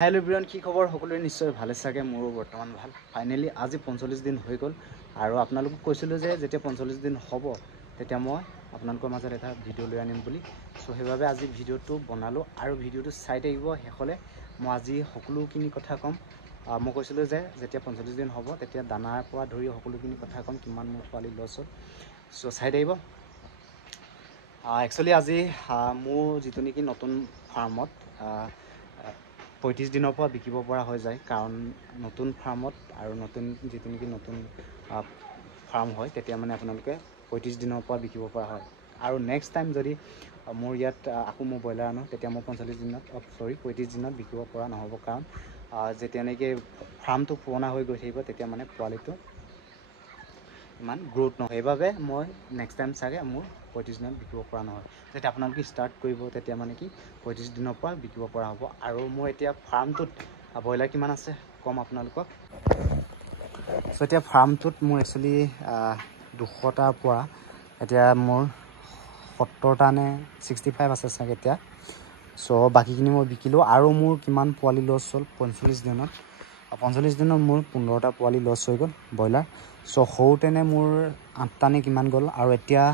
hello everyone की खबर सकलोरे निश्चय भाले चागे मोर बर्तमान भाल फाइनेली आज 45 दिन हो गल और आपनालोक कैसिलो जे जेतिया 45 दिन हबो तेतिया मैं आपनालोकर माजत एटा भिडिओ লৈ आनिम বুলি सो हेबाबे आज भिडिओটো बनालो और भिडिओটো चाइ থাকিব हेखले मैं आज सकलोखिनि कथा कम मैं कैसिलो जे जेतिया 45 दिन हबो तेतिया दानार পৰা ধৰি সকলোখিনি কথা কম কিমান মোৰ পোৱালি লছ হ'ল सो চাই থাকিব एक्चुअली आज मोर जितु नेকি नतुन फार्मत 35 दिनर পৰা বিকিব পৰা হৈ যায় কাৰণ নতুন ফাৰ্মত আৰু নতুন যেটো নেকি নতুন ফাৰ্ম হয় তেতিয়া মানে আপোনালোকে 35 দিনৰ পৰা বিকিব পৰা হয় আৰু নেক্সট টাইম যদি মোৰ ইয়াত আকৌ মই ব্ৰইলাৰ আনো তেতিয়া মই 45 দিনত 35 দিনত বিকিব পৰা নহব কাৰণ যেতিয়া নেকি ফাৰ্মটো পুৰণা হৈ গৈ থাকিব তেতিয়া মানে পোৱালিটো ইমান গ্ৰোথ নহয় সেইবাবে মই নেক্সট টাইম চাগে মোৰ 35 দিনত বিকিব পৰা নহয় যেতিয়া আপোনালোকে ষ্টাৰ্ট কৰিব তেতিয়া মানে কি 35 দিনৰ পৰা বিকিব পৰা হ'ব আৰু মই এতিয়া ফাৰ্মটোত ব্ৰইলাৰ কিমান আছে কম আপোনালোকক সো এতিয়া ফাৰ্মটোত মোৰ একচুয়ালি 200টাৰ পৰা এতিয়া মোৰ 70টা নে 65 আছে চাগে এতিয়া সো বাকিখিনি মই বিকিলো আৰু মোৰ কিমান পোৱালি লছ হ'ল 45 দিনত 45 দিনত মোৰ 15টা পোৱালি লছ হৈ গ'ল ব্ৰইলাৰ सो हौटेने मोर 8टा ने किमान गल और एतिया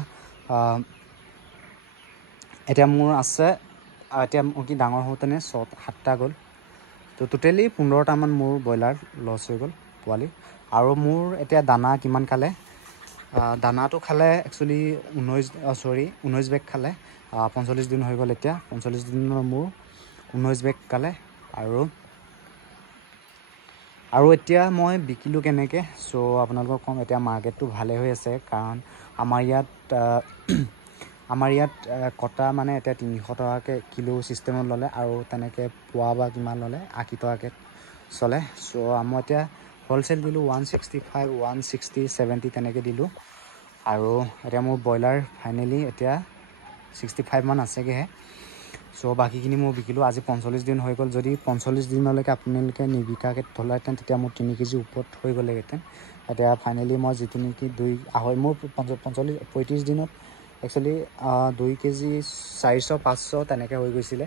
मोर आछे एतिया कि डांगर हौटेने 7टा गल तो टोटली 15टा मान मोर ब्रॉयलर लस हो गल पोवाली और मोर एतिया दाना किमान खाले दाना तो खाले एक्चुअली 19 बेग खाले 45 दिन हो गल एतिया 45 दिन मोर 19 बेग खाले और एतिया मैं बिकिलो केनेके सो आपनालोक कम एतिया मार्केटটো ভালে হৈ আছে কাৰণ আমাৰ ইয়াত কটা মানে এতিয়া 300 টকাকে কিলো সিস্টেমত ললে আৰু তেনেকে পোৱা বা কিমান ললে 80 টকাকে চলে সো আমি এতিয়া হোলসেল দিলো 165 160 70 তেনেকে দিলো আৰু এতিয়া মোৰ ব্ৰইলাৰ ফাইনালি এতিয়া 65 মান আছেগে सो बाकीখিনি মই বিকিলো আজি 45 দিন হৈ গল যদি 45 দিনলৈকে আপোনালোকে নিবিকাকে থলাতেন তেতিয়া মোৰ 3 কেজি ওপৰত হৈ গলেতেন এতিয়া ফাইনালি মই যেটো নেকি 2 মোৰ 35 দিনত एक्चुअली 2 केजी 400 500 তেনেকে হৈ গৈছিলে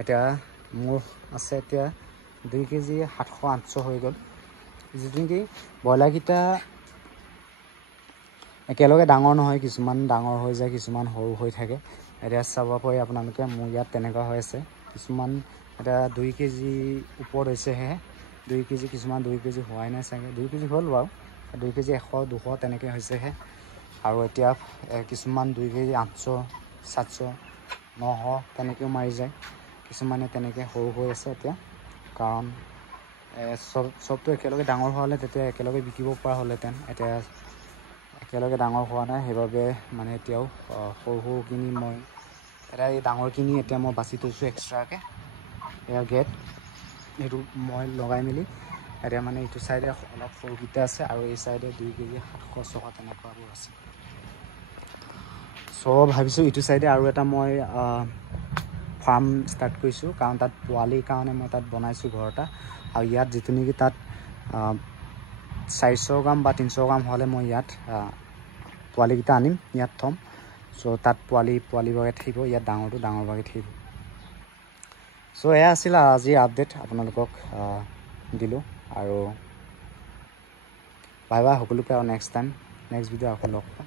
এতিয়া মোৰ আছে এতিয়া 2 केजी 700 800 হৈ গল যেটো নেকি ব্ৰইলাৰ কিটা একেলগে ডাঙৰ নহয় কিছুমান ডাঙৰ হৈ যায় কিছুমান সৰু হৈ থাকে এতিয়া চাব পাৰি আপোনালোকে মোৰ ইয়াত তেনেকা হৈ আছে কিছুমান এটা 2 কেজি ওপৰ হৈছে হে 2 কেজি কিছুমান 2 কেজি হোৱাই নাই চাগে 2 কেজি হ'ল বাও 2 কেজি 100 200 তেনেকে হৈছে হে আৰু এতিয়া কিছুমান 2 কেজি 800 700 900 তেনেকে মাৰি যায় কিছুমানে তেনেকে সৰু হৈ আছে এতিয়া কাৰণ সবটো একেলগে ডাঙৰ হোৱালে তেতিয়া একেলগে বিকিব পৰা হলেতেন এতিয়া একেলগে ডাঙৰ হোৱা নাই হেবাবে মানে এতিয়াও সৰু কিনি মই এটা এই ডাঙৰ কিনি এতিয়া মই বাছি থৈছো এক্সট্ৰাকে এয়া গেট এটো মই লগাই মিলি এতিয়া মানে ইটো সাইডে অলপ সৰু কিটা আছে আৰু এই সাইডে 2 কেজি 700 600 তেনেকুৱাবোৰ আছে সো ভাবিছো ইটো সাইডে আৰু এটা মই ফাৰ্ম স্টাৰ্ট কৰিছো কাৰণ তাত পোৱালি কাৰণে মই তাত বনাইছো ঘৰটা আৰু ইয়াত যেটো নেকি তাত 400 গ্ৰাম বা 300 গ্ৰাম হলে মই ইয়াত পোৱালি কিটা আনিম ইয়াত থম সো তাত পোৱালি বগে থাকিব ইয়াত ডাঙৰ বগে থাকিব সো এয়া আছিল আজি আপডেট আপোনালোকক দিলো আৰু বাই বাই সকলোকে আৰু নেক্সট টাইম নেক্সট ভিডিও আকৌ লগ পাম